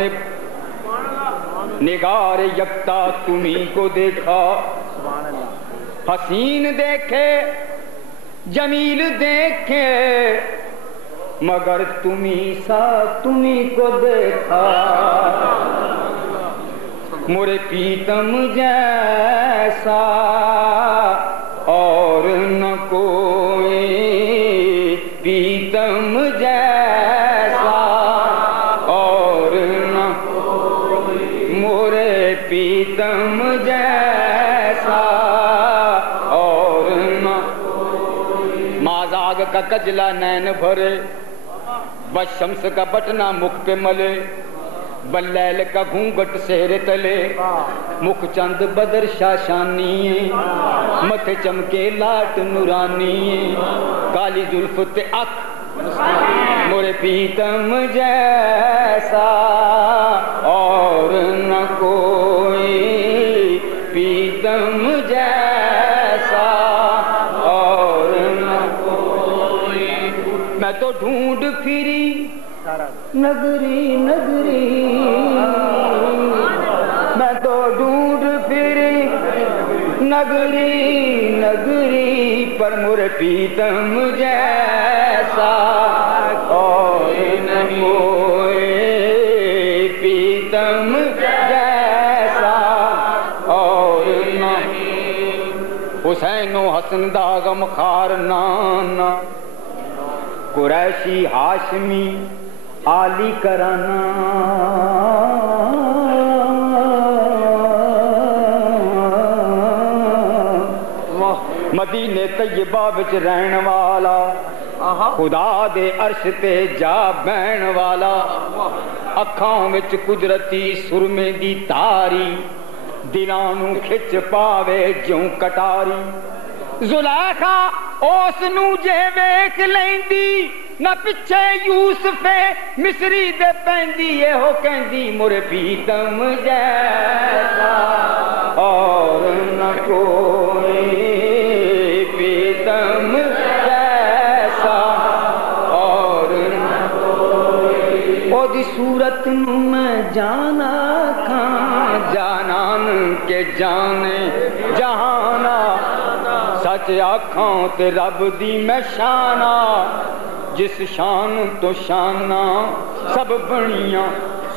جانب نگار یکتا تمہیں کو دیکھا، حسین دیکھے جمیل دیکھے مگر تمہیں سا تمہیں کو دیکھا، مرے پیتم جیسا اور نہ کوئی، پیتم جیسا اور نہ کوئی، مرے پیتم جیسا اور نہ کوئی، مازاگ کا کجلا نین بھرے، بس شمس کا بٹنا مکھ پہ ملے، بلیل کا گھونگٹ سہرے تلے، مکھ چند بدر شاشانی، متھے چمکے لاٹ نورانی، کالی زلف تے اکھ مرے پیتم جیسا اور نہ کوئی، پیتم جیسا اور نہ کوئی، میں تو ڈھونڈ پھری نگری نگری، میں تو ڈھونڈ پھری نگری نگری، پر مرے پیتم جیسا اور نہ کوئی، پیتم جیسا اور نہ، حسین و حسن دا غم خار نانا، قریشی ہاشمی عالی کرانا، مدینے طیبہ وچ رہن والا، خدا دے عرش تے جا بہن والا، اکھاں وچ قدرتی سرمے دی تاری، دلاں نوں کھچ پاوے جوں کٹاری، زلیخا اس نو جے ویکھ لیندی، نہ پچھے یوسف مصری دے پیندی، یہ ہو کہندی مرے پیتم جیسا اور نہ کوئی، پیتم جیسا اور نہ کوئی، او دی صورت نو میں جانا کھاں، جانان کے جانے جہانا، سچ آکھاں تے رب دی میں شانا، جس شان تو شانہ سب بنیاں،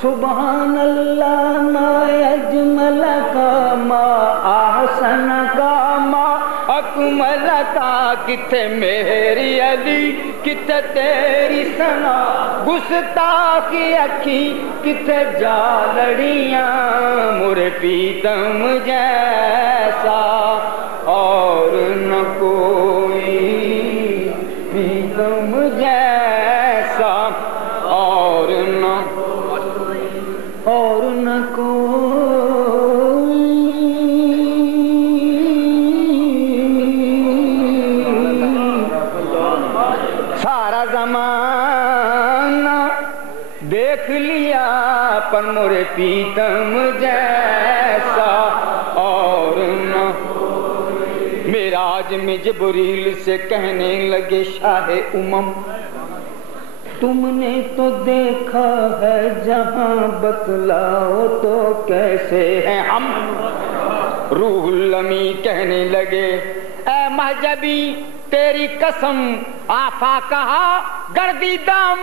سبحان اللہ ما اجمل کا ما احسن کا ما اکمل کا، کتے میری علی کتے تیری ثنا، گستاخی اکھی کتے جا لڑیاں، مرے پیتم جیسا اور نہ کوئی، پیتم جیسا اور نہ کوئی، سارا زمانہ دیکھ لیا پر مرے پیتم جیسا اور نہ، معراج میں جبریل سے کہنے لگے شاہ امم، تم نے تو دیکھا ہے جہاں، بتلاؤ تو کیسے ہیں ہم، روح الامی کہنے لگے اے مہجبی تیری قسم، آفا کہا گردیدم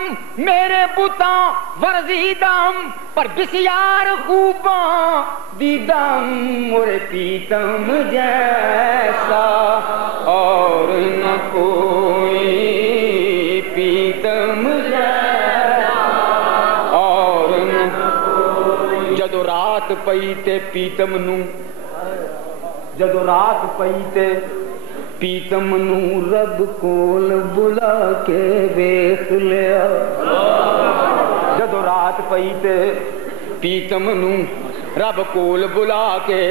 میرے بتاں ورزیدم، پر بسیار خوباں دیدم، مرے پیتم جیسا اور نہ کوئی، پیتم جیسا اور نہ کوئی، جدو رات پئی تے پیتم نو، جدو رات پئی تے پیتم نو رب کول بلا کے ویکھ لیا، جدو رات پئی تے پیتم نو رب کول بلا کے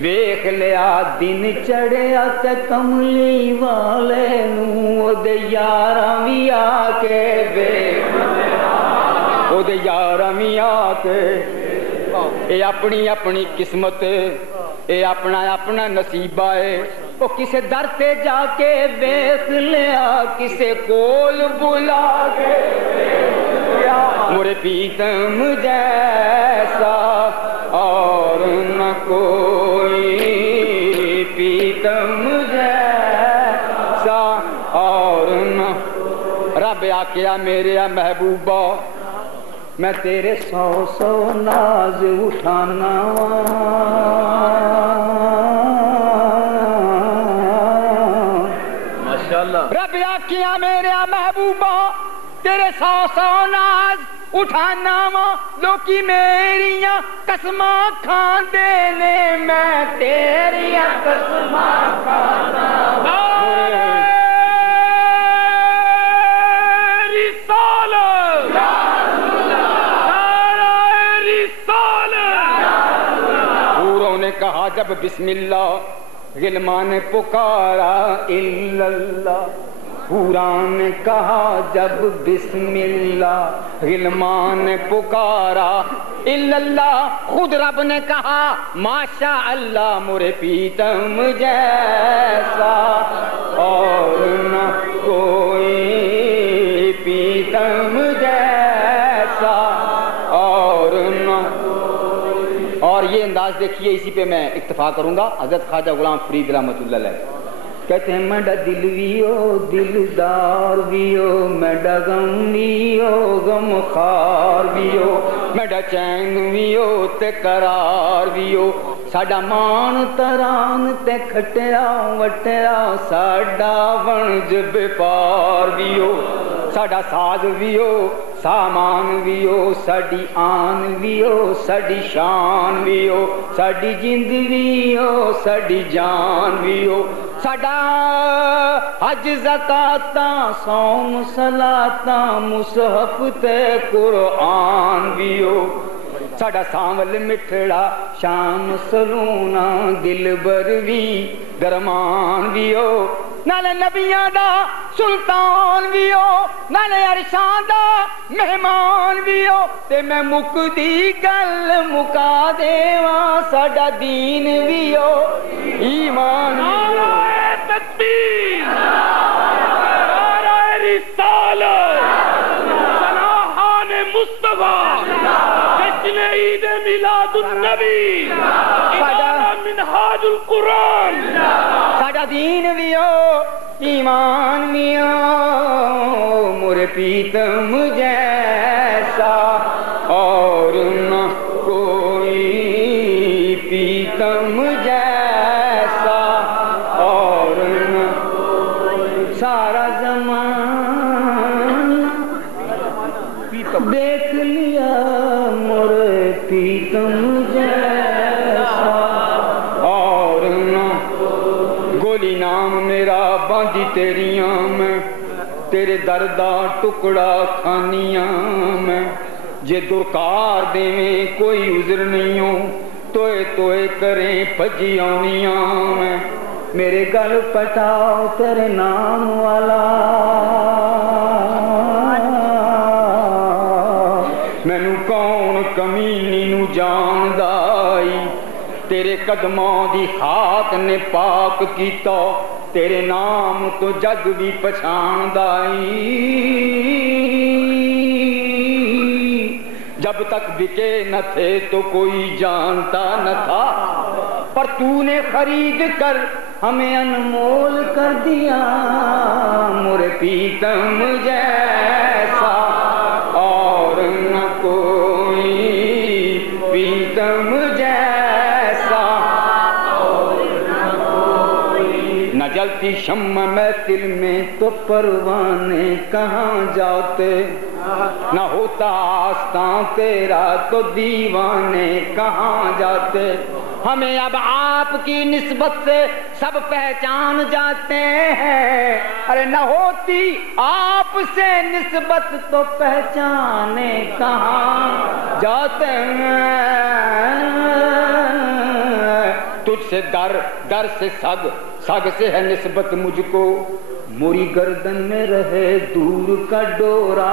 ویکھ لیا، دن چڑھیا تے کملی والے نو دے یاراں وی آ کے ویکھ لیا، او دے یاراں وی آ کے، اے اپنی اپنی قسمت، اے اپنا اپنا نصیبہ ہے، او کسے در تے جا کے ویکھ لیا، کسے کول بلا کے ویکھ لیا، मोरे पीतम जैसा और न कोई, पीतम जैसा और न। रब आख्या मेरे महबूबा मैं तेरे 100 नाज उठाना माशाअल्लाह। रब आख्या मेरे महबूबा तेरे 100 नाज उठाना वा, लोकी मेरिया कसमां खांदे ने मैं तेरिया कसमां खाना। हूरों ने कहा जब बिस्मिल्लाह, गिलमान ने पुकारा इल्लल्लाह। हूरा ने कहा जब बिस्मिल्लाह, गिलमान ने पुकारा इल्लल्लाह। खुद रब ने कहा माशा अल्लाह, मोरे पीतम जैसा और न कोई, पीतम जैसा और न। और ये अंदाज देखिए, इसी पे मैं इक्तफा करूंगा। हजरत ख्वाजा गुलाम फरीद रहमतुल्लाह अलैह कहते हैं मेरा दिल भी हो दिलदार भी हो, मेरा गम भी हो गमखार भी हो, मेरा चैन भी हो ते करार भी हो, साडा मान तरान ते खटिया वटिया, साडा वणज बेपार भी हो, साडा साज भी हो सामान भी हो, साडी आन भी हो, साडी शान भी हो, साडी जिंद भी हो, साडी जान भी हो, साडा हज ज़काता सौम सलाता मुसहफ ते कुरान भी हो, साडा सांवल मिठड़ा शाम सलूना दिलबर भी दरमान भी हो, नाले नबियां दा सुल्तान भी हो, नाले अरशां दा मेहमान भी हो। ते मैं मुकदी गल मुका देवा, साडा दीन भी हो ईमान भी हो। तकबीर नारे रिसालत सनाहान मुस्तफा जश्न ईद मिलादुन नबी इमाम मिनहाजुल कुरान, साडा दीन भी हो ईमान भी हो, मोरे पीतम जैसा और न कोई, पीतम जैसा और न सारा ज़माना देख लिया मोरे पीतम जैसा और न। गोली नाम मेरा बांधी तेरियां में, तेरे दर्दा टुकड़ा खानियां में, जे दुरकार देवें कोई उज़र नहीं हो, तोए तोए करें भजी आनियां में, मेरे गल पटाओ तेरे नाम वाला, मैनू कौन कमीनी नू जानदा ई, तेरे कदमों दी खाक ने पाक कीता, तेरे नाम तो जग भी पछाणदा ई। जब तक बिके न थे तो कोई जानता न था, पर तूने खरीद कर हमें अनमोल कर दिया, मोरे पीतम जैसा और न कोई, पीतम जैसा और न कोई। न जलती शम्मा महफिल में तो परवाने कहाँ जाते, न होता आस्था तेरा तो दीवाने कहाँ जाते, हमें अब आपकी निस्बत से सब पहचान जाते हैं, अरे न होती आपसे निस्बत तो पहचाने कहाँ जाते हैं। तुझसे दर, दर से सग, सग से है निस्बत मुझको, मोरी गर्दन में रहे दूर का डोरा।